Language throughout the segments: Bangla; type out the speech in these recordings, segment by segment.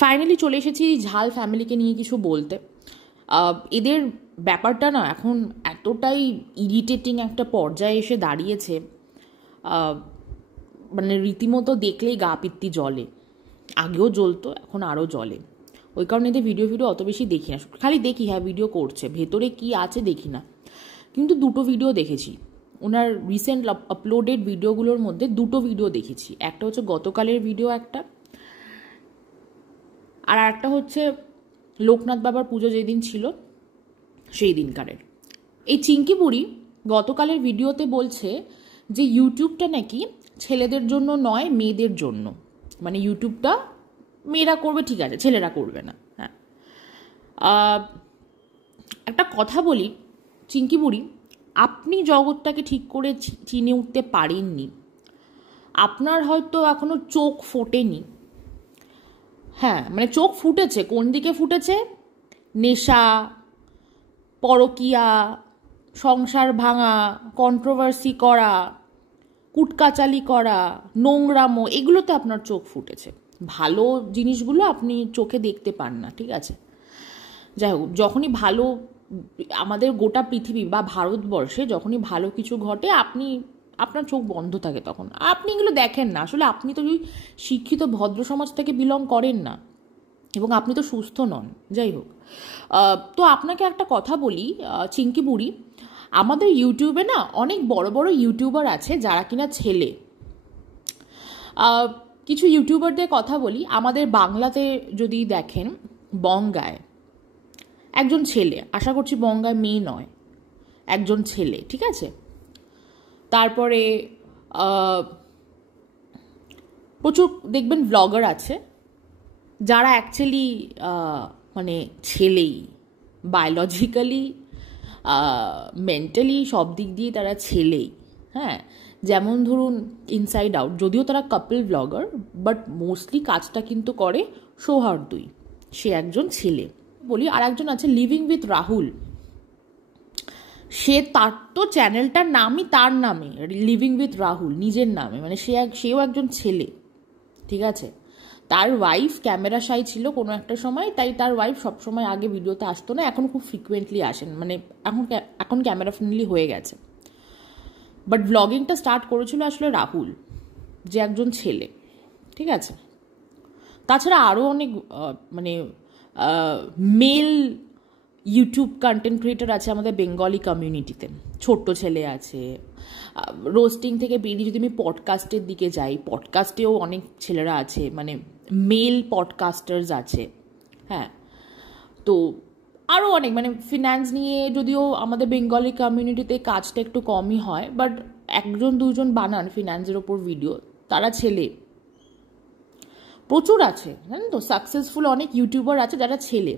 ফাইনালি চলে এসেছি ঝাল ফ্যামিলিকে নিয়ে কিছু বলতে। এদের ব্যাপারটা না এখন এতটাই ইরিটেটিং একটা পর্যায়ে এসে দাঁড়িয়েছে, মানে রীতিমতো দেখলেই গা পিত্তি জ্বলে। আগেও জ্বলতো, এখন আরও জ্বলে। ওই কারণে এদের ভিডিও অত বেশি দেখি না, খালি দেখি হ্যাঁ ভিডিও করছে, ভেতরে কি আছে দেখি না। কিন্তু দুটো ভিডিও দেখেছি ওনার রিসেন্ট আপলোডেড ভিডিওগুলোর মধ্যে, দুটো ভিডিও দেখেছি। একটা হচ্ছে গতকালের ভিডিও একটা, আর একটা হচ্ছে লোকনাথ বাবার পুজো যেদিন ছিল সেই দিনকারের। এই চিঙ্কি বুড়ি গতকালের ভিডিওতে বলছে যে ইউটিউবটা নাকি ছেলেদের জন্য নয়, মেয়েদের জন্য। মানে ইউটিউবটা মেয়েরা করবে ঠিক আছে, ছেলেরা করবে না। হ্যাঁ, একটা কথা বলি চিঙ্কি বুড়ি, আপনি জগৎটাকে ঠিক করে চিনে উঠতে পারেননি, আপনার হয়তো এখনো চোখ ফোটেনি। হ্যাঁ, মানে চোখ ফুটেছে, কোন দিকে ফুটেছে? নেশা, পরকিয়া, সংসার ভাঙা, কন্ট্রোভার্সি করা, কুটকাচালি করা, নোংরামো, এগুলোতে আপনার চোখ ফুটেছে। ভালো জিনিসগুলো আপনি চোখে দেখতে পান না, ঠিক আছে? যাই হোক, যখনই ভালো আমাদের গোটা পৃথিবী বা ভারতবর্ষে যখনই ভালো কিছু ঘটে আপনার চোখ বন্ধ থাকে, তখন আপনি এগুলো দেখেন না। আসলে আপনি তো ওই শিক্ষিত ভদ্র সমাজ থেকে বিলং করেন না, এবং আপনি তো সুস্থ নন। যাই হোক, তো আপনাকে একটা কথা বলি চিঙ্কি বুড়ি, আমাদের ইউটিউবে না অনেক বড় বড় ইউটিউবার আছে যারা কিনা ছেলে। কিছু ইউটিউবারদের কথা বলি, আমাদের বাংলাতে যদি দেখেন, বঙ্গায় একজন ছেলে, আশা করছি বঙ্গায় মেয়ে নয়, একজন ছেলে, ঠিক আছে? তারপরে প্রচুর দেখবেন ব্লগার আছে যারা অ্যাকচুয়ালি মানে ছেলেই, বায়োলজিক্যালি, মেন্টালি, সব দিক দিয়ে তারা ছেলেই। হ্যাঁ, যেমন ধরুন ইনসাইড আউট, যদিও তারা কাপল ব্লগার, বাট মোস্টলি কাজটা কিন্তু করে সৌহার্দ্যই, সে একজন ছেলে। বলি আর একজন আছে লিভিং উইথ রাহুল, তার তো চ্যানেলটার নামই তার নামে, লিভিং উইথ রাহুল, নিজের নামে, মানে সেও একজন ছেলে, ঠিক আছে? তার ওয়াইফ ক্যামেরা শাই ছিল কোনো একটা সময়, তাই তার ওয়াইফ সবসময় আগে ভিডিওতে আসতো না, এখন খুব ফ্রিকুয়েন্টলি আসেন, মানে এখন ক্যামেরা ফ্রেন্ডলি হয়ে গেছে। বাট ব্লগিংটা স্টার্ট করেছিল আসলে রাহুল, যে একজন ছেলে, ঠিক আছে? তাছাড়া আরও অনেক মানে মেল ইউটিউব কন্টেন্ট ক্রিয়েটার আছে আমাদের বেঙ্গলি কমিউনিটিতে। ছোট্ট ছেলে আছে, রোস্টিং থেকে বেরিয়ে যদি আমি পডকাস্টের দিকে যাই, পডকাস্টেও অনেক ছেলেরা আছে, মানে মেল পডকাস্টার্স আছে। হ্যাঁ, তো আরও অনেক, মানে ফিন্যান্স নিয়ে যদিও আমাদের বেঙ্গলি কমিউনিটিতে কাজটা একটু কমই হয়, বাট একজন দুজন বানান ফিন্যান্সের ওপর ভিডিও, তারা ছেলে। প্রচুর আছে, জানেন তো, সাকসেসফুল অনেক ইউটিউবার আছে যারা ছেলে।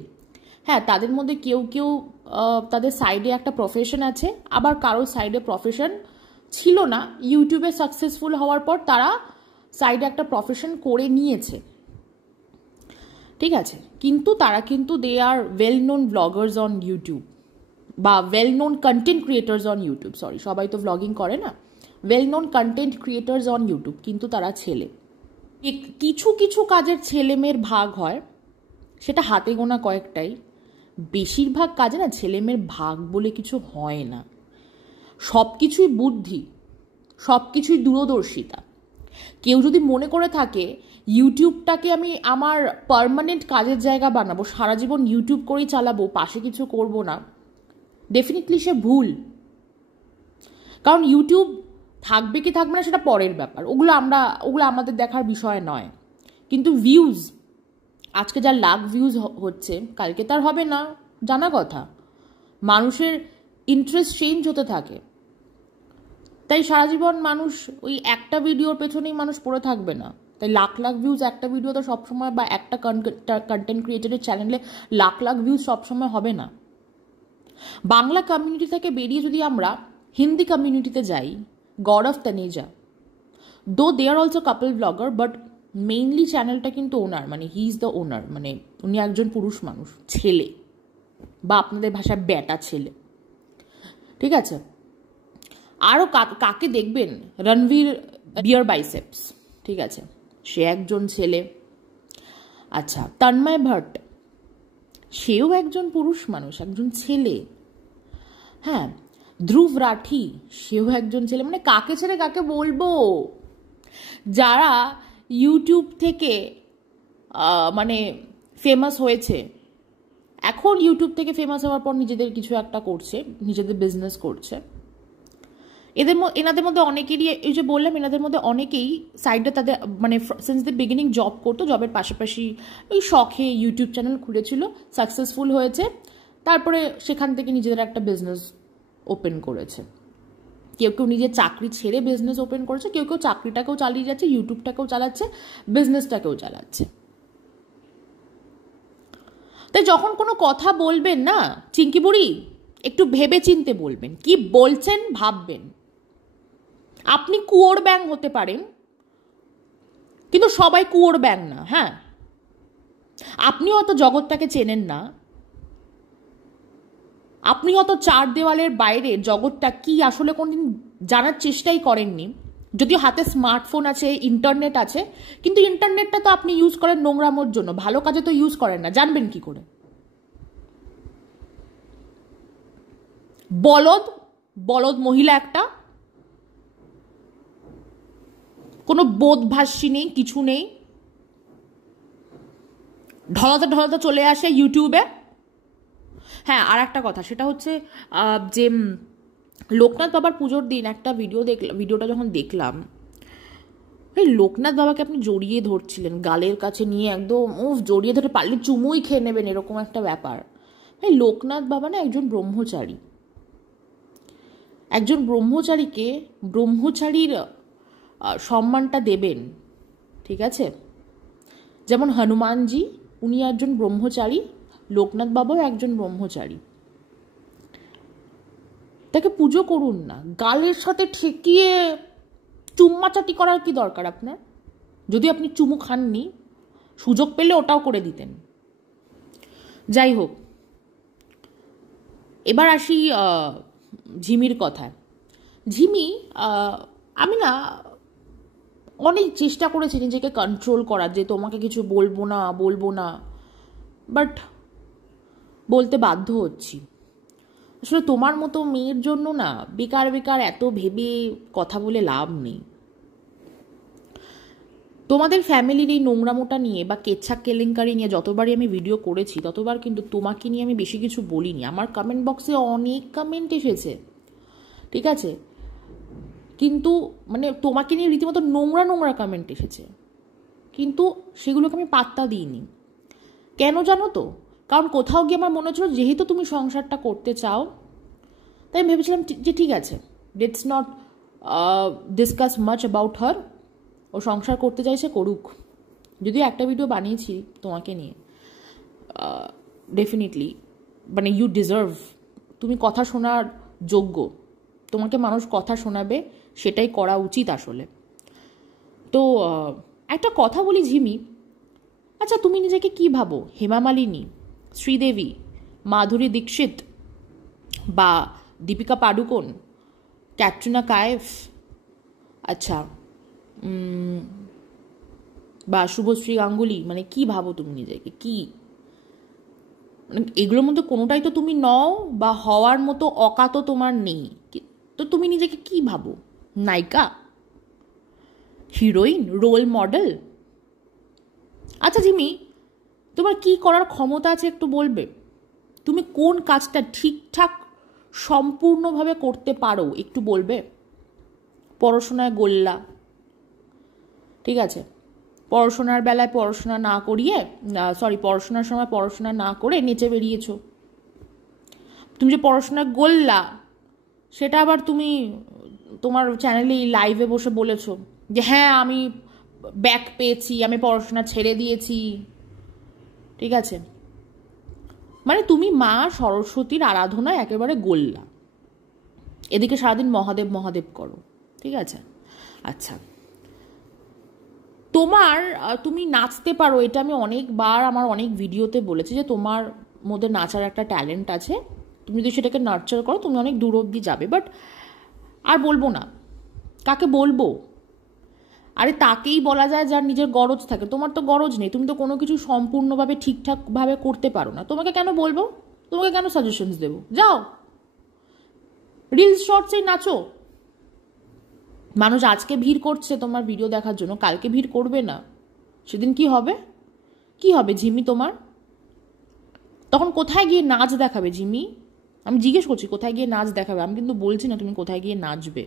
হ্যাঁ, তাদের মধ্যে কেউ কেউ তাদের সাইডে একটা প্রফেশন আছে, আবার কারোর সাইডে প্রফেশন ছিল না, ইউটিউবে সাকসেসফুল হওয়ার পর তারা সাইডে একটা প্রফেশন করে নিয়েছে, ঠিক আছে? কিন্তু তারা কিন্তু they are well known bloggers on YouTube, বা well known content creators on YouTube, sorry, সবাই তো ব্লগিং করে না, well known content creators on YouTube, কিন্তু তারা ছেলে। কিছু কিছু কাজের ছেলে মেয়ের ভাগ হয়, সেটা হাতে গোনা কয়েকটাই। বেশিরভাগ কাজে না ছেলে মেয়ের ভাগ বলে কিছু হয় না। সব কিছুই বুদ্ধি, সব কিছুই দূরদর্শিতা। কেউ যদি মনে করে থাকে ইউটিউবটাকে আমি আমার পার্মানেন্ট কাজের জায়গা বানাবো, সারা জীবন ইউটিউব করেই চালাবো, পাশে কিছু করব না, ডেফিনেটলি সে ভুল। কারণ ইউটিউব থাকবে কি থাকবে না সেটা পরের ব্যাপার, ওগুলো আমাদের দেখার বিষয় নয়। কিন্তু ভিউজ, আজকে যার লাখ ভিউজ হচ্ছে কালকে তার হবে না, জানা কথা। মানুষের ইন্টারেস্ট চেঞ্জ হতে থাকে, তাই সারা জীবন মানুষ ওই একটা ভিডিওর পেছনেই মানুষ পড়ে থাকবে না। তাই লাখ লাখ ভিউজ একটা ভিডিও তো সবসময়, বা একটা কন্টেন্ট ক্রিয়েটারের চ্যানেলে লাখ লাখ ভিউজ সবসময় হবে না। বাংলা কমিউনিটি থেকে বেরিয়ে যদি আমরা হিন্দি কমিউনিটিতে যাই, গড অফ Taneja, though they are also couple blogger, but mainly চ্যানেলটা কিন্তু ওনার, মানে হি ইজ দ্য ওনার, মানে উনি একজন পুরুষ মানুষ, ছেলে, বা আপনাদের ভাষায় ব্যাটা ছেলে, ঠিক আছে? আরও কাকে দেখবেন, রণবীর বিয়ার বাইসেপস, ঠিক আছে, সে একজন ছেলে। আচ্ছা, তন্ময় ভট্ট, সেও একজন পুরুষ মানুষ, একজন ছেলে। হ্যাঁ, ধ্রুব রাঠি, সেও একজন ছেলে। মানে কাকে ছেড়ে কাকে বলবো? যারা ইউটিউব থেকে মানে ফেমাস হয়েছে, এখন ইউটিউব থেকে ফেমাস হওয়ার পর নিজেদের কিছু একটা করছে, নিজেদের বিজনেস করছে, এনাদের মধ্যে অনেকেরই, এই যে বললাম, এনাদের মধ্যে অনেকেই সাইডে তাদের মানে সিন্স দ্য বিগিনিং জব করতো, জবের পাশাপাশি ওই শখে ইউটিউব চ্যানেল খুলেছিল, সাকসেসফুল হয়েছে, তারপরে সেখান থেকে নিজেদের একটা বিজনেস ওপেন করেছে। কেউ কেউ নিজের চাকরি ছেড়ে বিজনেস ওপেন করেছে, কেউ কেউ চাকরিটাকেও চালিয়ে যাচ্ছে, ইউটিউবটাকেও চালাচ্ছে, বিজনেসটাকেও চালাচ্ছে। তাই যখন কোনো কথা বলবেন না চিঙ্কি বুড়ি, একটু ভেবে চিনতে বলবেন, কি বলছেন ভাববেন। আপনি কুয়োর ব্যাং হতে পারেন, কিন্তু সবাই কুয়োর ব্যাং না। হ্যাঁ, আপনি হয়তো জগৎটাকে চেনেন না, আপনি হয়তো চার দেওয়ালের বাইরে জগৎটা কি আসলে কোনদিন জানার চেষ্টাই করেননি। যদিও হাতে স্মার্টফোন আছে, ইন্টারনেট আছে, কিন্তু ইন্টারনেটটা তো আপনি ইউজ করেন নোংরামোর জন্য, ভালো কাজে তো ইউজ করেন না। জানবেন কি করে? বলদ, বলদ মহিলা একটা, কোনো বোধভাষী নেই, কিছু নেই, ঢলাতে ঢলাতে চলে আসে ইউটিউবে। হ্যাঁ, আর একটা কথা, সেটা হচ্ছে যে লোকনাথ বাবার পুজোর দিন একটা ভিডিওটা যখন দেখলাম, এই লোকনাথ বাবাকে আপনি জড়িয়ে ধরছিলেন, গালের কাছে নিয়ে একদম জড়িয়ে ধরে পারলে চুমুই খেয়ে নেবেন, এরকম একটা ব্যাপার। এই লোকনাথ বাবা না একজন ব্রহ্মচারী, একজন ব্রহ্মচারীকে ব্রহ্মচারীর সম্মানটা দেবেন, ঠিক আছে? যেমন হনুমানজি, উনি একজন ব্রহ্মচারী, লোকনাথ বাবাও একজন ব্রহ্মচারী। তাকে পুজো করুন না, গালের সাথে ঠেকিয়ে চুম্মাচাটি করার কি দরকার আপনার? যদি আপনি চুমু খাননি, সুযোগ পেলে ওটাও করে দিতেন। যাই হোক, এবার আসি ঝিমির কথায়। ঝিমি, আমি না অনেক চেষ্টা করেছি নিজেকে কন্ট্রোল করার, যে তোমাকে কিছু বলবো না, বাট বলতে বাধ্য হচ্ছি। আসলে তোমার মতো মেয়ের জন্য না বেকার বেকার এত ভেবে কথা বলে লাভ নেই। তোমাদের ফ্যামিলির এই নোংরামোটা নিয়ে বা কেচ্ছা কেলেঙ্কারি নিয়ে যতবারই আমি ভিডিও করেছি, ততবার কিন্তু তোমাকে নিয়ে আমি বেশি কিছু বলিনি। আমার কমেন্ট বক্সে অনেক কমেন্ট এসেছে, ঠিক আছে, কিন্তু মানে তোমাকে নিয়ে রীতিমতো নোংরা নোংরা কমেন্ট এসেছে, কিন্তু সেগুলোকে আমি পাত্তা দিইনি। কেন জানো তো? কারণ কোথাও গিয়ে আমার মনে হচ্ছিল, যেহেতু তুমি সংসারটা করতে চাও, তাই আমি ভেবেছিলাম যে ঠিক আছে, let's not discuss much about her. ও সংসার করতে চাইছে, করুক। যদিও একটা ভিডিও বানিয়েছি তোমাকে নিয়ে, ডেফিনেটলি মানে ইউ ডিজার্ভ, তুমি কথা শোনার যোগ্য, তোমাকে মানুষ কথা শোনাবে, সেটাই করা উচিত আসলে। তো একটা কথা বলি ঝিমি, আচ্ছা তুমি নিজেকে কি ভাবো? হেমা মালিনী, শ্রীদেবী, মাধুরী দীক্ষিত বা দীপিকা পাডুকোন, ক্যাটরিনা কায়েফ, আচ্ছা বা শুভশ্রী গাঙ্গুলি, মানে কি ভাবো তুমি নিজেকে? কি মানে এগুলোর মধ্যে কোনোটাই তো তুমি নও, বা হওয়ার মতো অকাতও তোমার নেই। তো তুমি নিজেকে কি ভাবো? নায়িকা, হিরোইন, রোল মডেল? আচ্ছা জিমি, তোমার কি করার ক্ষমতা আছে একটু বলবে? তুমি কোন কাজটা ঠিকঠাক সম্পূর্ণভাবে করতে পারো একটু বলবে? পড়াশোনায় গোল্লা, ঠিক আছে, পড়াশোনার বেলায় পড়াশোনা না করিয়ে, পড়াশোনার সময় পড়াশোনা না করে নেচে বেরিয়েছো। তুমি যে পড়াশোনায় গোল্লা, সেটা আবার তুমি তোমার চ্যানেলে লাইভে বসে বলেছো যে হ্যাঁ আমি ব্যাক পেয়েছি, আমি পড়াশোনা ছেড়ে দিয়েছি, ঠিক আছে। মানে তুমি মা সরস্বতীর আরাধনায় একেবারে গোল্লা, এদিকে সারাদিন মহাদেব মহাদেব করো, ঠিক আছে। আচ্ছা, তুমি নাচতে পারো, এটা আমি অনেকবার আমার অনেক ভিডিওতে বলেছি যে তোমার মধ্যে নাচার একটা ট্যালেন্ট আছে, তুমি যদি সেটাকে নার্চার করো তুমি অনেক দূর অবধি যাবে। বাট আর বলবো না, কাকে বলবো? আরে তাকেই বলা যায় যার নিজের গরজ থাকে। তোমার তো গরজ নেই, তুমি তো কোনো কিছু সম্পূর্ণভাবে ঠিকঠাকভাবে করতে পারো না। তোমাকে কেন বলবো, তোমাকে কেন সাজেশনস দেবো? যাও রিলস শর্টসেই নাচো। মানুষ আজকে ভিড় করছে তোমার ভিডিও দেখার জন্য, কালকে ভিড় করবে না। সেদিন কি হবে, কি হবে ঝিমি তোমার? তখন কোথায় গিয়ে নাচ দেখাবে ঝিমি? আমি জিজ্ঞেস করছি কোথায় গিয়ে নাচ দেখাবে, আমি কিন্তু বলছি না তুমি কোথায় গিয়ে নাচবে।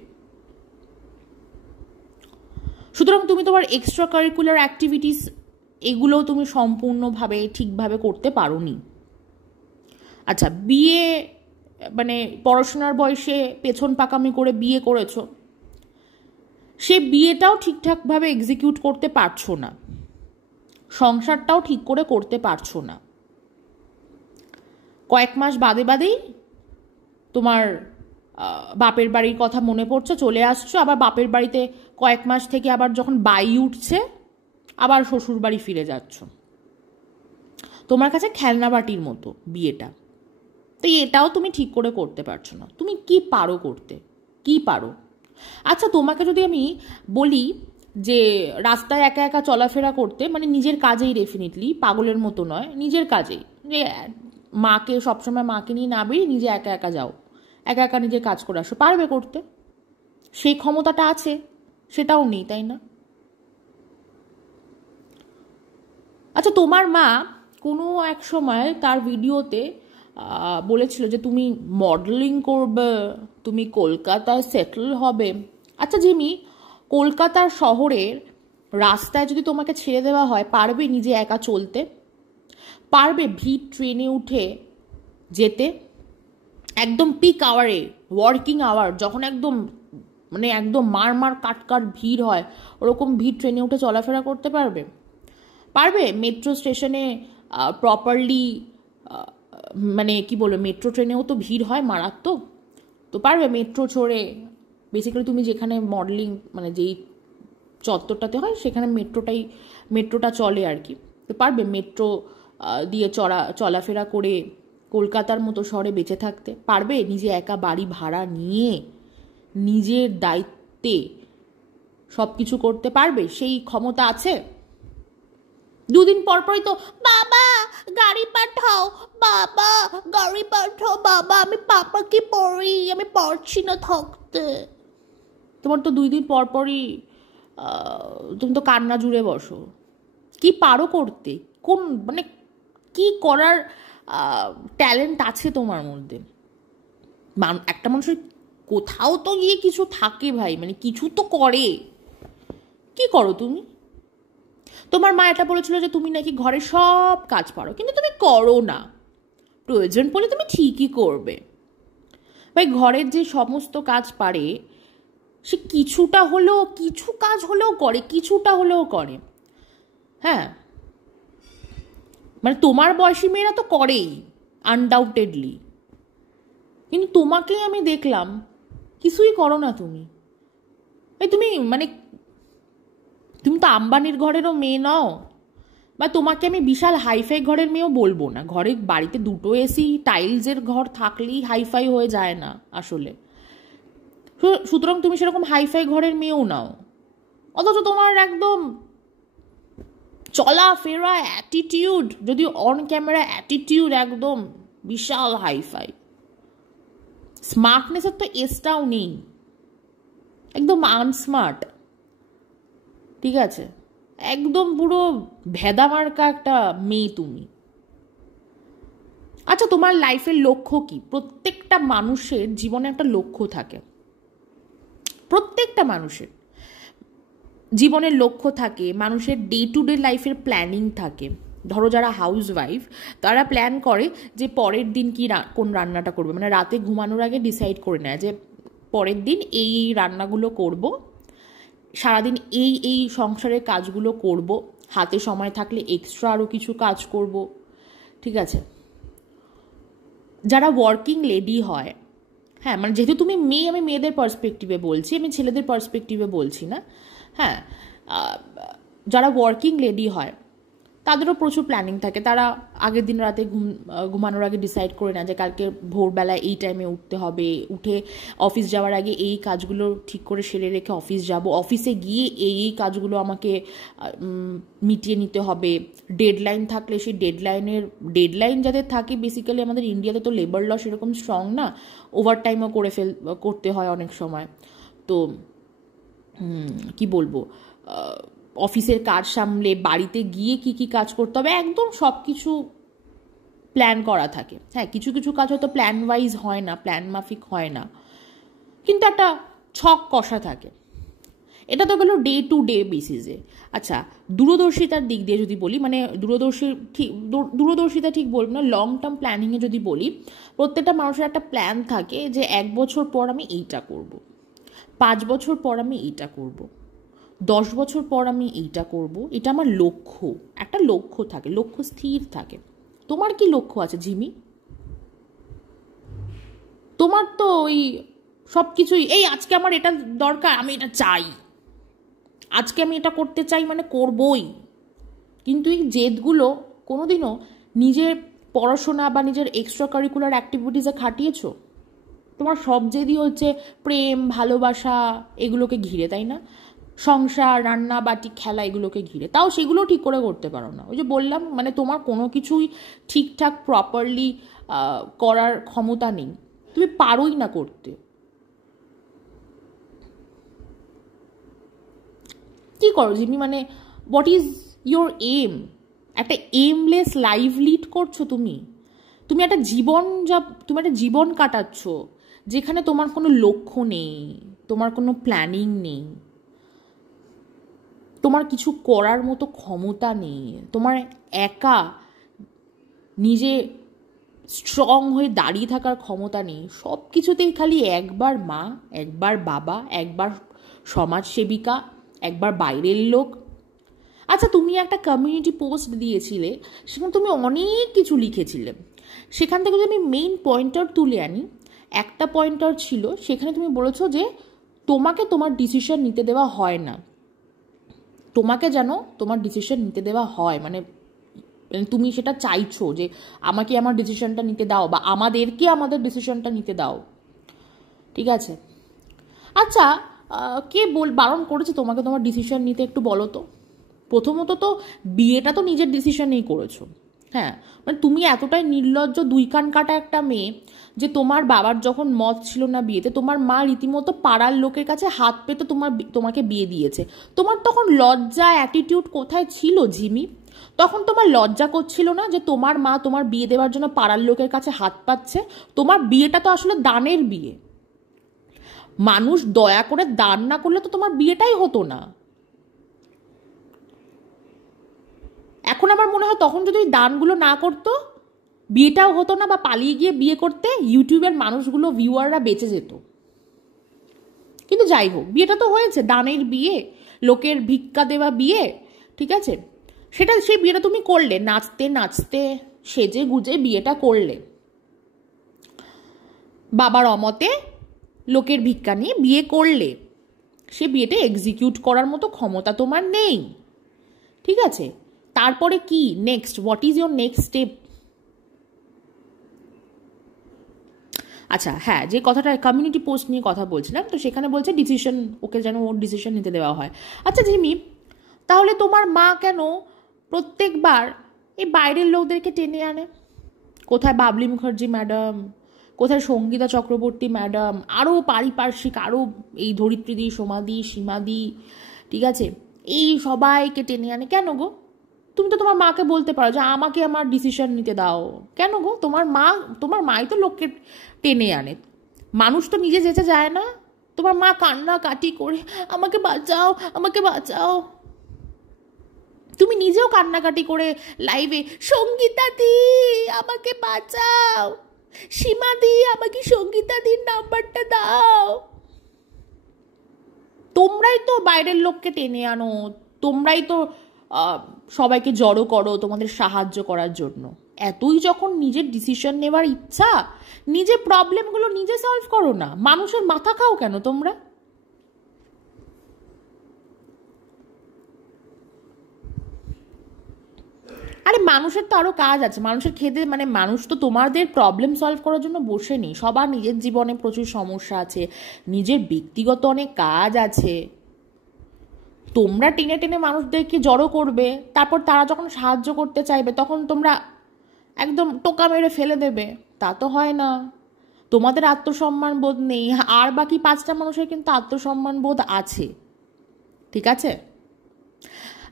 সুতরাং তুমি তোমার এক্সট্রা কারিকুলার অ্যাক্টিভিটিস এগুলোও তুমি সম্পূর্ণভাবে ঠিকভাবে করতে পারোনি। আচ্ছা, বিয়ে মানে পড়াশোনার বয়সে পেছন পাকামি করে বিয়ে করেছো, সে বিয়েটাও ঠিকঠাকভাবে এক্সিকিউট করতে পারছো না, সংসারটাও ঠিক করে করতে পারছো না। কয়েক মাস বাদে বাদেই তোমার বাপের বাড়ির কথা মনে পড়ছে, চলে আসছো, আবার বাপের বাড়িতে কয়েক মাস থেকে আবার যখন বাই উঠছে আবার শ্বশুর বাড়ি ফিরে যাচ্ছ। তোমার কাছে খেলনা বাটির মতো বিয়েটা। তো এটাও তুমি ঠিক করে করতে পারছো না। তুমি কি পারো করতে, কি পারো? আচ্ছা, তোমাকে যদি আমি বলি যে রাস্তায় একা একা চলাফেরা করতে, মানে নিজের কাজেই, ডেফিনেটলি পাগলের মতো নয়, নিজের কাজেই, যে মাকে সবসময় মাকে নিয়ে না বেরিয়ে নিজে একা একা যাও, একা একা নিজের কাজ করে আসো, পারবে করতে? সেই ক্ষমতাটা আছে? সেটাও নেই, তাই না? আচ্ছা, তোমার মা কোনো এক সময় তার ভিডিওতে বলেছিল যে তুমি মডেলিং করবে, তুমি কলকাতায় সেটেল হবে। আচ্ছা জিমি, কলকাতার শহরের রাস্তায় যদি তোমাকে ছেড়ে দেওয়া হয়, পারবে নিজে একা চলতে? পারবে ভিড় ট্রেনে উঠে যেতে? একদম পিক আওয়ারে, ওয়ার্কিং আওয়ার, যখন একদম মানে একদম মার মার কাট কাট ভিড় হয়, ওরকম ভিড় ট্রেনে উঠে চলাফেরা করতে পারবে? পারবে মেট্রো স্টেশনে প্রপারলি, মানে কি বলবো, মেট্রো ট্রেনেও তো ভিড় হয় মারাত্মক, তো পারবে মেট্রো চড়ে? বেসিক্যালি তুমি যেখানে মডেলিং মানে যেই চত্বরটাতে হয় সেখানে মেট্রোটা চলে আর কি, তো পারবে মেট্রো দিয়ে চলাফেরা করে কলকাতার মতো শহরে বেঁচে থাকতে? পারবে নিজে একা বাড়ি ভাড়া নিয়ে নিজের দায়িত্বে সব কিছু করতে পারবে? সেই ক্ষমতা আছে? দুদিন পরপরই তো বাবা গাড়ি পাঠাও, বাবা গাড়ি পাঠাও, বাবা আমি পাপাকে পড়ি, আমি পারছি না থাকতে। তোমার তো 2 দিন পরপরই তুমি তো কান্না জুড়ে বসো। কি পারো করতে? কোন মানে কি করার ট্যালেন্ট আছে তোমার মধ্যে? একটা মানুষের কোথাও তো গিয়ে কিছু থাকে ভাই, মানে কিছু তো করে। কি করো তুমি? তোমার মা এটা বলেছিল যে তুমি নাকি ঘরে সব কাজ পারো, কিন্তু তুমি করো না। প্রয়োজন পড়লে তুমি ঠিকই করবে। ভাই, ঘরের যে সমস্ত কাজ পারে সে কিছুটা হলেও, কিছু কাজ হলেও করে, কিছুটা হলেও করে। হ্যাঁ, মানে তোমার বয়সী মেয়েরা তো করেই আনডাউটেডলি, কিন্তু তোমাকেই আমি দেখলাম কিছুই করো না তুমি। তুমি মানে তুমি তো আম্বানির ঘরেরও মেয়ে নও, বা তোমাকে আমি বিশাল হাইফাই ঘরের মেয়েও বলবো না। ঘরে বাড়িতে 2টো এসি টাইলসের ঘর থাকলেই হাইফাই হয়ে যায় না আসলে। সুতরাং তুমি সেরকম হাইফাই ঘরের মেয়েও নাও, অথচ তোমার একদম চলাফেরা অ্যাটিটিউড, যদিও অন ক্যামেরা অ্যাটিটিউড একদম বিশাল হাইফাই। স্মার্টনেসের তো এসটাও নেই, একদম আনস্মার্ট। ঠিক আছে, একদম পুরো ভেদা মার্কা একটা মেয়ে তুমি। আচ্ছা, তোমার লাইফের লক্ষ্য কি? প্রত্যেকটা মানুষের জীবনে একটা লক্ষ্য থাকে, প্রত্যেকটা মানুষের জীবনের লক্ষ্য থাকে, মানুষের ডে টু ডে লাইফের প্ল্যানিং থাকে। ধরো যারা হাউস ওয়াইফ, তারা প্ল্যান করে যে পরের দিন কি কোন রান্নাটা করবে, মানে রাতে ঘুমানোর আগে ডিসাইড করে নেয় যে পরের দিন এই রান্নাগুলো করব, সারাদিন এই সংসারের কাজগুলো করব, হাতে সময় থাকলে এক্সট্রা আরও কিছু কাজ করব। ঠিক আছে, যারা ওয়ার্কিং লেডি হয়, হ্যাঁ মানে যেহেতু তুমি মেয়ে, আমি মেয়েদের পার্সপেক্টিভে বলছি, আমি ছেলেদের পার্সপেক্টিভে বলছি না। হ্যাঁ, যারা ওয়ার্কিং লেডি হয় তাদেরও প্রচুর প্ল্যানিং থাকে, তারা আগের দিন রাতে ঘুমানোর আগে ডিসাইড করে নেয় যে কালকে ভোরবেলায় এই টাইমে উঠতে হবে, উঠে অফিস যাওয়ার আগে এই কাজগুলো ঠিক করে সেরে রেখে অফিস যাব, অফিসে গিয়ে এই কাজগুলো আমাকে মিটিয়ে নিতে হবে, ডেডলাইন থাকলে সেই ডেডলাইন যাদের থাকে, বেসিক্যালি আমাদের ইন্ডিয়াতে তো লেবার ল সেরকম স্ট্রং না, ওভারটাইমও করতে হয় অনেক সময়। তো কি বলবো, অফিসের কাজ সামলে বাড়িতে গিয়ে কি কি কাজ করতে হবে একদম সব কিছু প্ল্যান করা থাকে। হ্যাঁ, কিছু কিছু কাজ হয়তো প্ল্যান ওয়াইজ হয় না, প্ল্যান মাফিক হয় না, কিন্তু একটা ছক কষা থাকে। এটা তো গেলো ডে টু ডে বেসিসে। আচ্ছা, দূরদর্শিতার দিক দিয়ে যদি বলি, মানে দূরদর্শিতা ঠিক বলবো না, লং টার্ম প্ল্যানিংয়ে যদি বলি, প্রত্যেকটা মানুষের একটা প্ল্যান থাকে যে 1 বছর পর আমি এইটা করব, 5 বছর পর আমি এইটা করব, 10 বছর পর আমি এইটা করব, এটা আমার লক্ষ্য। একটা লক্ষ্য থাকে, লক্ষ্য স্থির থাকে। তোমার কি লক্ষ্য আছে জিমি? তোমার তো ওই সব কিছুই এই আজকে আমার এটা দরকার, আমি এটা চাই, আজকে আমি এটা করতে চাই মানে করবই। কিন্তু এই জেদগুলো কোনোদিনও নিজের পড়াশোনা বা নিজের এক্সট্রা কারিকুলার অ্যাক্টিভিটিসে খাটিয়েছো? তোমার সব জেদই হচ্ছে প্রেম, ভালোবাসা এগুলোকে ঘিরে, তাই না? সংসার, রান্না বাটি, খেলা এগুলোকে ঘিরে, তাও সেগুলো ঠিক করে করতে পারো না। ওই যে বললাম, মানে তোমার কোনো কিছুই ঠিকঠাক প্রপারলি করার ক্ষমতা নেই, তুমি পারোই না করতে। কি করো জিমি? মানে হোয়াট ইজ ইয়োর এম? একটা এমলেস লাইফ লিড করছো তুমি। তুমি একটা জীবন কাটাচ্ছ যেখানে তোমার কোনো লক্ষ্য নেই, তোমার কোনো প্ল্যানিং নেই, তোমার কিছু করার মতো ক্ষমতা নেই, তোমার একা নিজে স্ট্রং হয়ে দাঁড়িয়ে থাকার ক্ষমতা নেই। সব কিছুতেই খালি একবার মা, একবার বাবা, একবার সমাজসেবিকা, একবার বাইরের লোক। আচ্ছা, তুমি একটা কমিউনিটি পোস্ট দিয়েছিলে, সেখানে তুমি অনেক কিছু লিখেছিলে। সেখান থেকে যদি আমি মেইন পয়েন্টার তুলে আনি, একটা পয়েন্টার ছিল, সেখানে তুমি বলেছো যে তোমাকে তোমার ডিসিশন নিতে দেওয়া হয় না, তোমাকে যেন তোমার ডিসিশন নিতে দেওয়া হয়, মানে তুমি সেটা চাইছো যে আমাকে আমার ডিসিশনটা নিতে দাও, বা আমাদেরকে আমাদের ডিসিশনটা নিতে দাও। ঠিক আছে, আচ্ছা, কে বারণ করেছে তোমাকে তোমার ডিসিশন নিতে, একটু বলো তো। প্রথমত তো বিয়েটা তো নিজের ডিসিশনেই করেছো। হ্যাঁ, মানে তুমি এতটাই নির্লজ্জ, 2 কান কাটা একটা মেয়ে যে তোমার বাবার যখন মত ছিল না বিয়েতে, তোমার মা রীতিমতো পাড়ার লোকের কাছে হাত পেতে তোমাকে বিয়ে দিয়েছে। তোমার তখন লজ্জা, অ্যাটিটিউড কোথায় ছিল জিমি? তখন তোমার লজ্জা করছিল না যে তোমার মা তোমার বিয়ে দেওয়ার জন্য পাড়ার লোকের কাছে হাত পাচ্ছে? তোমার বিয়েটা তো আসলে দানের বিয়ে। মানুষ দয়া করে দান না করলে তো তোমার বিয়েটাই হতো না। এখন আমার মনে হয় তখন যদি দানগুলো না করতো, বিয়েটাও হতো না, বা পালিয়ে গিয়ে বিয়ে করতে ইউটিউবের মানুষগুলো, ভিউয়াররা বেঁচে যেত। কিন্তু যাই হোক, বিয়েটা তো হয়েছে, দানের বিয়ে, লোকের ভিক্ষা দেওয়া বিয়ে। ঠিক আছে, সেই বিয়েটা তুমি করলে, নাচতে নাচতে সেজে গুজে বিয়েটা করলে, বাবার অমতে লোকের ভিক্ষা নিয়ে বিয়ে করলে। সে বিয়েটা এক্সিকিউট করার মতো ক্ষমতা তোমার নেই। ঠিক আছে, তারপরে কি next? What is your next step? আচ্ছা, হ্যাঁ, যে কথাটা কমিউনিটি পোস্ট নিয়ে কথা বলছিলাম, তো সেখানে বলছে ডিসিশন, ওকে যেন ওর ডিসিশন নিতে দেওয়া হয়। আচ্ছা জিমি, তাহলে তোমার মা কেন প্রত্যেকবার এই বাইরের লোকদেরকে টেনে আনে? কোথায় বাবলি মুখার্জি ম্যাডাম, কোথায় সঙ্গীতা চক্রবর্তী ম্যাডাম, আরও পারিপার্শ্বিক, আরও এই ধরিত্রীদি, সোমাদি, সীমাদি, ঠিক আছে, এই সবাইকে টেনে আনে কেন গো? তুমি তো তোমার মাকে বলতে পারো যে আমাকে আমার ডিসিশন নিতে দাও। কেন গো? তোমার মাই তো লোককে টেনে আনে, মানুষ তো নিজে যেতে যায় না। তোমার মা কান্না কাটি করে আমাকে বাঁচাও, আমাকে বাঁচাও। তুমি নিজেও কান্নাকাটি করে লাইভে সঙ্গীতা দি আমাকে বাঁচাও, সীমা দি আমাকে সঙ্গীতা দির নাম্বারটা দাও। তোমরাই তো বাইরের লোককে টেনে আনো, তোমরাই তো সবাইকে জড়ো করো তোমাদের সাহায্য করার জন্য। এতই যখন নিজের ডিসিশন নেওয়ার ইচ্ছা, নিজে প্রবলেমগুলো নিজে সলভ করো না, মানুষের মাথা খাও কেন তোমরা? আরে মানুষের তো আরও কাজ আছে, মানুষের খেতে মানে মানুষ তো তোমাদের প্রবলেম সলভ করার জন্য বসে নেই, সবার নিজের জীবনে প্রচুর সমস্যা আছে, নিজের ব্যক্তিগত অনেক কাজ আছে। তোমরা টেনে টেনে মানুষদেরকে জড়ো করবে, তারপর তারা যখন সাহায্য করতে চাইবে তখন তোমরা একদম টোকা মেরে ফেলে দেবে, তা তো হয় না। তোমাদের আত্মসম্মান বোধ নেই, আর বাকি 5টা মানুষের কিন্তু আত্মসম্মান বোধ আছে, ঠিক আছে?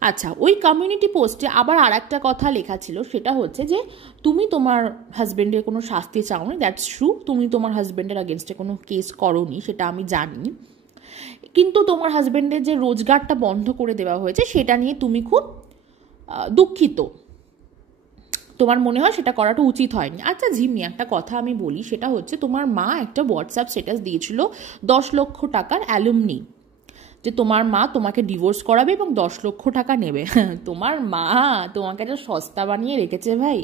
আচ্ছা, ওই কমিউনিটি পোস্টে আবার আর একটা কথা লেখা ছিল, সেটা হচ্ছে যে তুমি তোমার হাজব্যান্ডের কোনো শাস্তি চাওনি, দ্যাটস ট্রু, তুমি তোমার হাজব্যান্ডের আগেনস্টে কোনো কেস করোনি, সেটা আমি জানি, কিন্তু তোমার হাজব্যান্ডের যে রোজগারটা বন্ধ করে দেওয়া হয়েছে সেটা নিয়ে তুমি খুব দুঃখিত, তোমার মনে হয় সেটা করাটা উচিত হয়নি। আচ্ছা ঝিমি, একটা কথা আমি বলি, সেটা হচ্ছে তোমার মা একটা হোয়াটসঅ্যাপ স্ট্যাটাস দিয়েছিল 10 লক্ষ টাকার অ্যালুমনি, যে তোমার মা তোমাকে ডিভোর্স করাবে এবং 10 লক্ষ টাকা নেবে। তোমার মা তোমাকে যে সস্তা বানিয়ে রেখেছে ভাই,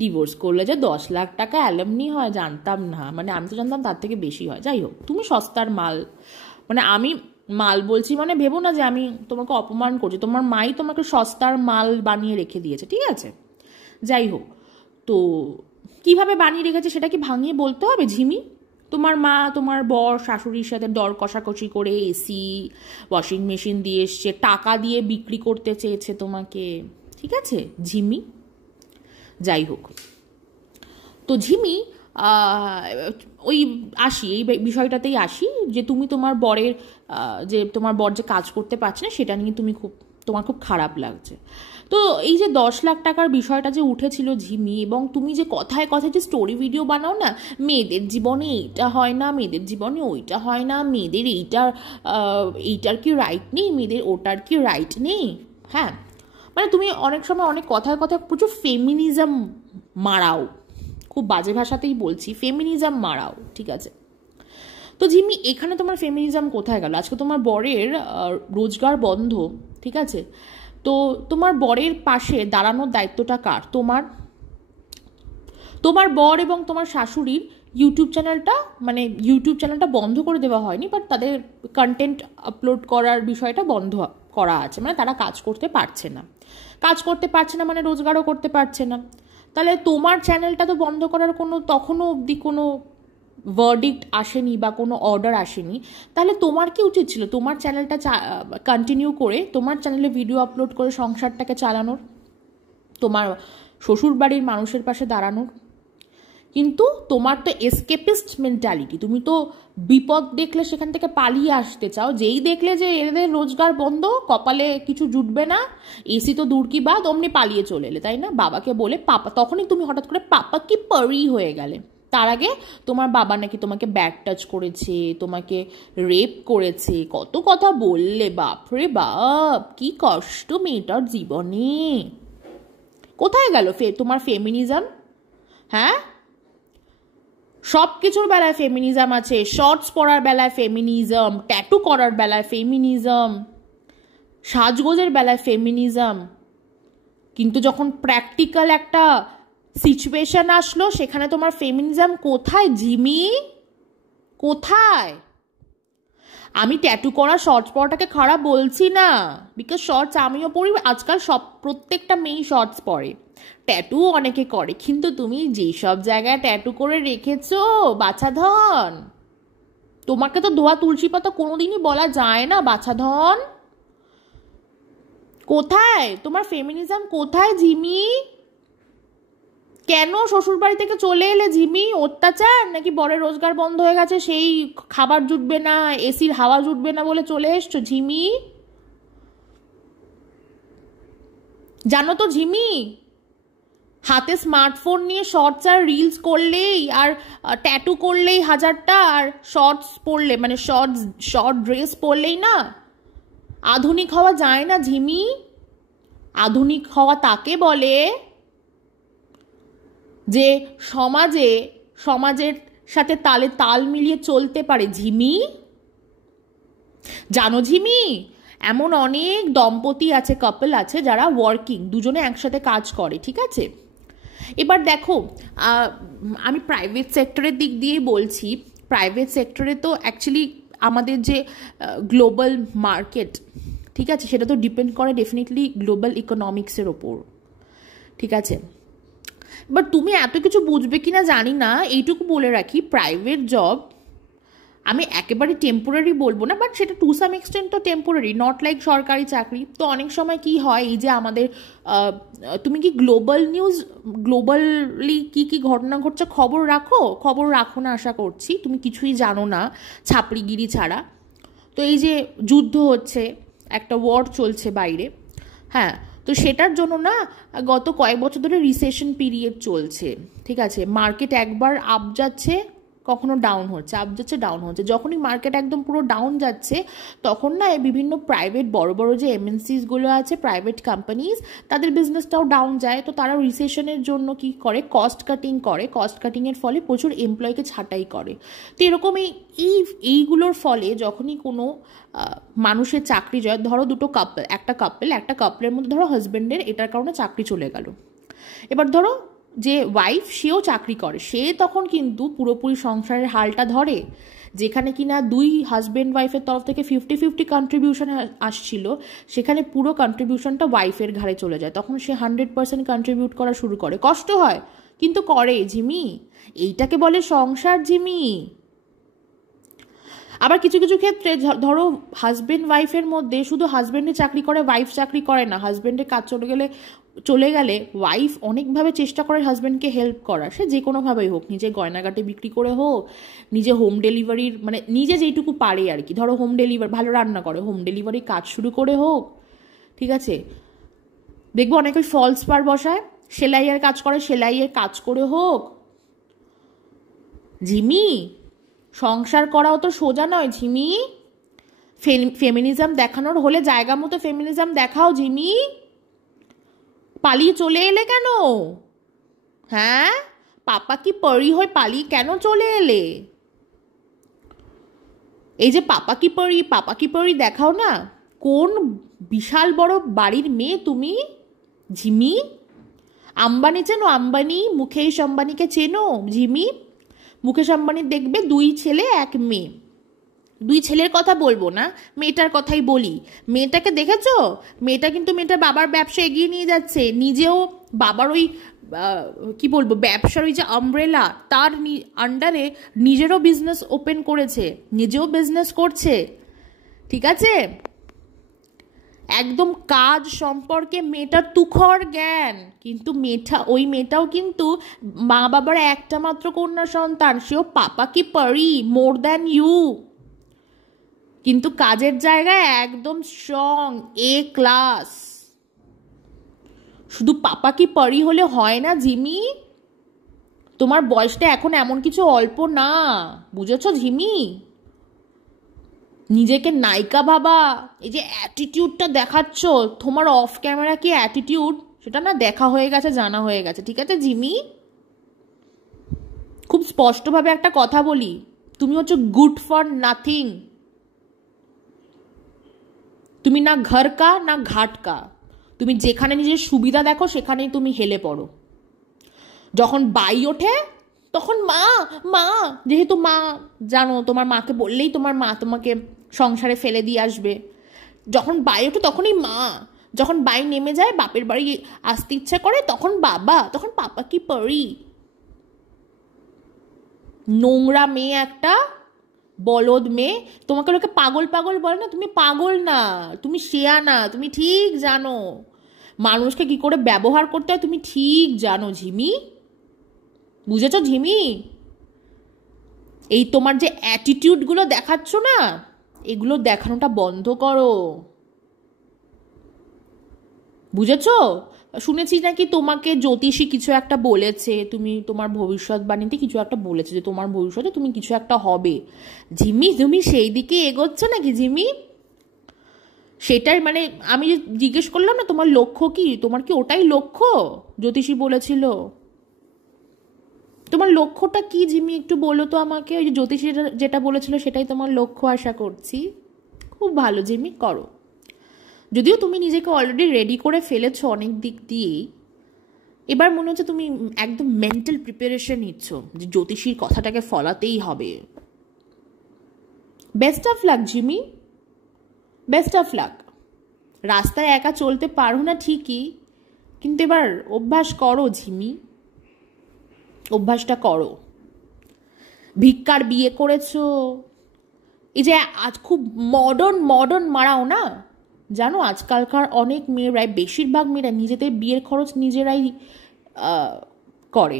ডিভোর্স করলে যে 10 লাখ টাকা অ্যালুমনি হয় জানতাম না, মানে আমি তো জানতাম তার থেকে বেশি হয়। যাই হোক, তুমি সস্তার মাল, মানে আমি মাল বলছি মানে ভেবো না যে আমি তোমাকে অপমান করছি, তোমার মাই তোমাকে সস্তার মাল বানিয়ে রেখে দিয়েছে, ঠিক আছে? যাই হোক, তো কিভাবে বানিয়ে রেখেছে সেটা কি ভাঙিয়ে বলতে হবে ঝিমি? তোমার মা তোমার বর শাশুড়ির সাথে দর কষাকষি করে এসি ওয়াশিং মেশিন দিয়ে এসছে, টাকা দিয়ে বিক্রি করতে চেয়েছে তোমাকে, ঠিক আছে ঝিমি? যাই হোক, তো ঝিমি ওই আসি এই বিষয়টাতেই আসি, যে তুমি তোমার বরের যে তোমার বর যে কাজ করতে পারছে না সেটা নিয়ে তোমার খুব খারাপ লাগছে। তো এই যে 10 লাখ টাকার বিষয়টা যে উঠেছিল ঝিমি, এবং তুমি যে কথায় কথায় যে স্টোরি ভিডিও বানাও না, মেয়েদের জীবনে এইটা হয় না, মেয়েদের জীবনে ওইটা হয় না, মেয়েদের এইটার কি রাইট নেই, মেয়েদের ওটার কি রাইট নেই, হ্যাঁ, মানে তুমি অনেক সময় অনেক কথায় কথায় প্রচুর ফেমিনিজম মারাও, খুব বাজে ভাষাতেই বলছি, ফেমিনিজম মারাও, ঠিক আছে? তো ঝিমি, এখানে তোমার ফেমিনিজম কোথায় গেল? আজকে তোমার বরের রোজগার বন্ধ, ঠিক আছে, তো তোমার বরের পাশে দাঁড়ানোর দায়িত্বটা কার? তোমার বর এবং তোমার শাশুড়ির ইউটিউব চ্যানেলটা বন্ধ করে দেওয়া হয়নি, বাট তাদের কন্টেন্ট আপলোড করার বিষয়টা বন্ধ করা আছে, মানে তারা কাজ করতে পারছে না মানে রোজগারও করতে পারছে না। তাহলে তোমার চ্যানেলটা তো বন্ধ করার তখনও অবধি কোনো ভার্ডিক্ট আসেনি বা কোনো অর্ডার আসেনি, তাহলে তোমার কি উচিত ছিল? তোমার চ্যানেলটা কন্টিনিউ করে তোমার চ্যানেলে ভিডিও আপলোড করে সংসারটাকে চালানোর, তোমার শ্বশুর বাড়ির মানুষের পাশে দাঁড়ানোর। কিন্তু তোমার তো এসকেপিস্ট মেন্টালিটি, তুমি তো বিপদ দেখলে সেখান থেকে পালিয়ে আসতে চাও, যেই দেখলে যে এদের রোজগার বন্ধ, কপালে কিছু জুটবে না, এসি তো দূর কি বাদ, অমনি পালিয়ে চলে এলে, তাই না? বাবাকে বলে পাপা, তখনই তুমি হঠাৎ করে পাপা কি পরি হয়ে গেলে। তার আগে তোমার বাবা নাকি তোমাকে ব্যাড টাচ করেছে, তোমাকে রেপ করেছে, কত কথা বললে, বাপরে বাপ কি কষ্ট মেয়েটার জীবনে। কোথায় গেল তোমার ফেমিনিজম? হ্যাঁ, সব কিছুর বেলায় ফেমিনিজম আছে, শর্টস পরার বেলায় ফেমিনিজম, ট্যাটু করার বেলায় ফেমিনিজম, সাজগোজের বেলায় ফেমিনিজম, কিন্তু যখন প্র্যাকটিক্যাল একটা সিচুয়েশন আসলো সেখানে তোমার ফেমিনিজম কোথায় ঝিমি? কোথায়? আমি ট্যাটু করা শর্টস পরাটাকে খারাপ বলছি না, বিকজ শর্টস আমিও পরি, আজকাল প্রত্যেকটা মেয়েই শর্টস পরে, ট্যাটু অনেকে করে, কিন্তু তুমি যেসব জায়গায় ট্যাটু করে রেখেছো বাছাধন, তোমাকে তো ধোয়া তুলসী পাতা কোনোদিনই বলা যায় না বাছাধন। কোথায় তোমার ফেমিনিজম? কোথায় ঝিমি? কেন শ্বশুর বাড়ি থেকে চলে এলে ঝিমি? অত্যাচার নাকি বরের রোজগার বন্ধ হয়ে গেছে সেই খাবার জুটবে না, এসির হাওয়া জুটবে না বলে চলে এসছো ঝিমি? জানো তো ঝিমি, হাতে স্মার্টফোন নিয়ে শর্টস আর রিলস করলেই আর ট্যাটু করলেই 1000টা, আর শর্টস পরলে মানে শর্ট ড্রেস পরলেই না আধুনিক হওয়া যায় না ঝিমি। আধুনিক হওয়া তাকে বলে যে সমাজের সাথে তালে তাল মিলিয়ে চলতে পারে ঝিমি। জানো ঝিমি, এমন অনেক দম্পতি আছে, কাপল আছে যারা ওয়ার্কিং, দুজনে একসাথে কাজ করে, ঠিক আছে? এবার দেখো, আমি প্রাইভেট সেক্টরের দিক দিয়ে বলছি, প্রাইভেট সেক্টরে তো অ্যাকচুয়ালি আমাদের যে গ্লোবাল মার্কেট, ঠিক আছে, সেটা তো ডিপেন্ড করে ডেফিনেটলি গ্লোবাল ইকোনমিক্সের ওপর, ঠিক আছে? বাট তুমি এত কিছু বুঝবে কিনা জানি না, এইটুকু বলে রাখি, প্রাইভেট জব আমি একেবারে টেম্পোরারি বলবো না, বাট সেটা টু সাম এক্সটেন্ট তো টেম্পোরারি, নট লাইক সরকারি চাকরি। তো অনেক সময় কি হয়, এই যে আমাদের তুমি কি গ্লোবাল নিউজ, গ্লোবালি কি কি ঘটনা ঘটছে খবর রাখো? খবর রাখো না আশা করছি, তুমি কিছুই জানো না ছাপড়িগিরি ছাড়া। তো এই যে যুদ্ধ হচ্ছে, একটা ওয়ার চলছে বাইরে, হ্যাঁ, তো সেটার জন্য না গত কয়েক বছর ধরে রিসেশন পিরিয়ড চলছে, ঠিক আছে? মার্কেট একবার আপ যাচ্ছে, কখনো ডাউন হচ্ছে, আপ যাচ্ছে ডাউন হচ্ছে। যখনই মার্কেট একদম পুরো ডাউন যাচ্ছে, তখন না বিভিন্ন প্রাইভেট বড় বড় যে এমএনসিসগুলো আছে, প্রাইভেট কোম্পানিজ, তাদের বিজনেসটাও ডাউন যায়। তো তারা রিসেশনের জন্য কি করে, কস্ট কাটিং করে, কস্ট কাটিংয়ের ফলে প্রচুর এমপ্লয়কে ছাঁটাই করে। তো এরকম এইগুলোর ফলে যখনই কোনো মানুষের চাকরি যায়, ধরো দুটো কাপল, একটা কাপলের মধ্যে ধরো হাজব্যান্ডের এটার কারণে চাকরি চলে গেল, এবার ধরো যে ওয়াইফ সেও চাকরি করে, সে তখন কিন্তু পুরোপুরি সংসারের হালটা ধরে। যেখানে কিনা দুই হাজব্যান্ড ওয়াইফের তরফ থেকে 50-50 কন্ট্রিবিউশন আসছিল, সেখানে পুরো কন্ট্রিবিউশনটা ওয়াইফের ঘাড়ে চলে যায়। তখন সে 100% কন্ট্রিবিউট করা শুরু করে। কষ্ট হয় কিন্তু করে ঝিমি, এইটাকে বলে সংসার ঝিমি। আবার কিছু কিছু ক্ষেত্রে ধরো হাজব্যান্ড ওয়াইফের মধ্যে শুধু হাজব্যান্ডে চাকরি করে, ওয়াইফ চাকরি করে না, হাজব্যান্ডের কাজ চলে গেলে ওয়াইফ অনেকভাবে চেষ্টা করে হাজব্যান্ডকে হেল্প করার, সে যে কোনোভাবেই হোক, নিজে গয়নাগাটি বিক্রি করে হোক, নিজে হোম ডেলিভারির মানে নিজে যেইটুকু পারে আর কি, ধরো হোম ডেলিভারি, ভালো রান্না করে, হোম ডেলিভারি কাজ শুরু করে হোক, ঠিক আছে? দেখবো অনেকে ফলস পার বসায়, সেলাইয়ের কাজ করে, সেলাইয়ের কাজ করে হোক। ঝিমি, সংসার করাও তো সোজা নয় ঝিমি। ফেমিনিজম দেখানোর হলে জায়গা মতো ফেমিনিজম দেখাও ঝিমি। পালিয়ে চলে এলে কেন? হ্যাঁ, পাপা কি পরি হয়ে পালিয়ে কেন চলে এলে? এই যে পাপা কি পরি দেখাও না। কোন বিশাল বড় বাড়ির মেয়ে তুমি ঝিমি? আম্বানি চেনো? আম্বানি, মুকেশ আম্বানিকে চেনো ঝিমি? মুকেশ আম্বানির দেখবে 2 ছেলে 1 মেয়ে। 2 ছেলের কথা বলবো না, মেয়েটার কথাই বলি। মেয়েটাকে দেখেছো? মেয়েটা কিন্তু মেয়েটার বাবার ব্যবসা এগিয়ে নিয়ে যাচ্ছে, নিজেও বাবার ওই কি বলবো ব্যবসার ওই যে আমব্রেলা, তার আন্ডারে নিজেরও বিজনেস ওপেন করেছে, নিজেও বিজনেস করছে, ঠিক আছে? একদম কাজ সম্পর্কে মেয়েটার তুখর জ্ঞান। কিন্তু ওই মেয়েটাও কিন্তু মা বাবার একটা মাত্র কন্যা সন্তান, সেও পাপা কি পরি, মোর দ্যান ইউ। কিন্তু কাজের জায়গায় একদম স্ট্রং, এ ক্লাস। শুধু পাপা কি পরি হলে হয় না ঝিমি। তোমার বয়সটা এখন এমন কিছু অল্প না, বুঝেছো ঝিমি? নিজেকে নায়িকা ভাবা। এই যে অ্যাটিটিউডটা দেখাচ্ছ, তোমার অফ ক্যামেরা কি অ্যাটিটিউড, সেটা না দেখা হয়ে গেছে, জানা হয়ে গেছে, ঠিক আছে ঝিমি? খুব স্পষ্টভাবে একটা কথা বলি, তুমি হচ্ছে গুড ফর নাথিং। তুমি না ঘর কা না ঘাট কা। তুমি যেখানে নিজের সুবিধা দেখো সেখানেই তুমি হেলে পড়ো। যখন বাই ওঠে তখন মা মা, যেহেতু মা, জানো তোমার মাকে বললেই তোমার মা তোমাকে সংসারে ফেলে দিয়ে আসবে। যখন বাই ওঠে তখনই মা, যখন বাই নেমে যায়, বাপের বাড়ি আসতে ইচ্ছা করে, তখন বাবা, তখন পাপা কি পরি। নোংরা মেয়ে একটা, বলদ মেয়ে। তোমাকে লোকে পাগল পাগল বলে না, তুমি পাগল না, তুমি শেয়ানা, তুমি ঠিক জানো মানুষকে কি করে ব্যবহার করতে হয়, তুমি ঠিক জানো ঝিমি, বুঝেছো ঝিমি? এই তোমার যে অ্যাটিটিউডগুলো দেখাচ্ছ না, এগুলো দেখানোটা বন্ধ করো, বুঝেছো? শুনেছি নাকি তোমাকে জ্যোতিষী কিছু একটা বলেছে, তুমি তোমার ভবিষ্যৎবাণীতে কিছু একটা বলেছে যে তোমার ভবিষ্যতে তুমি কিছু একটা হবে। ঝিমি, তুমি সেই দিকে এগোচ্ছ নাকি ঝিমি? সেটাই মানে আমি জিজ্ঞেস করলাম না তোমার লক্ষ্য কি, তোমার কি ওটাই লক্ষ্য? জ্যোতিষী বলেছিল, তোমার লক্ষ্যটা কি ঝিমি একটু বলো তো আমাকে। ওই যে জ্যোতিষী যেটা বলেছিল সেটাই তোমার লক্ষ্য আশা করছি। খুব ভালো ঝিমি, করো। যদিও তুমি নিজেকে অলরেডি রেডি করে ফেলেছো অনেক দিক দিয়েই, এবার মনে হচ্ছে তুমি একদম মেন্টাল প্রিপারেশন নিচ্ছ যে জ্যোতিষীর কথাটাকে ফলাতেই হবে। Best of luck Jimmy, best of luck. রাস্তায় একা চলতে পারো না ঠিকই, কিন্তু এবার অভ্যাস করো ঝিমি, অভ্যাসটা করো। ভিক্ষার বিয়ে করেছো, এই যে আজ খুব মডার্ন মারাও না, জানো আজকালকার অনেক মেয়েরাই, বেশিরভাগ মেয়েরা নিজেদের বিয়ের খরচ নিজেরাই করে।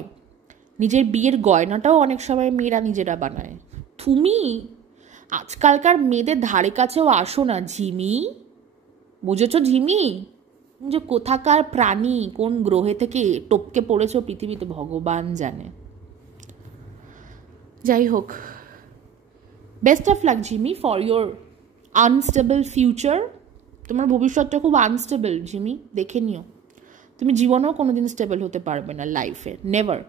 নিজের বিয়ের গয়নাটাও অনেক সময় মেয়েরা নিজেরা বানায়। তুমি আজকালকার মেয়েদের ধারে কাছেও আসো না ঝিমি, বুঝেছো ঝিমি? যে কোথাকার প্রাণী, কোন গ্রহে থেকে টপকে পড়েছো পৃথিবীতে ভগবান জানে। যাই হোক, best of luck Jimmy for your unstable future. তোমার ভবিষ্যৎটা খুব আনস্টেবল জিমি, দেখে নিও। তুমি জীবনেও কোনোদিন স্টেবল হতে পারবে না লাইফে, নেভার।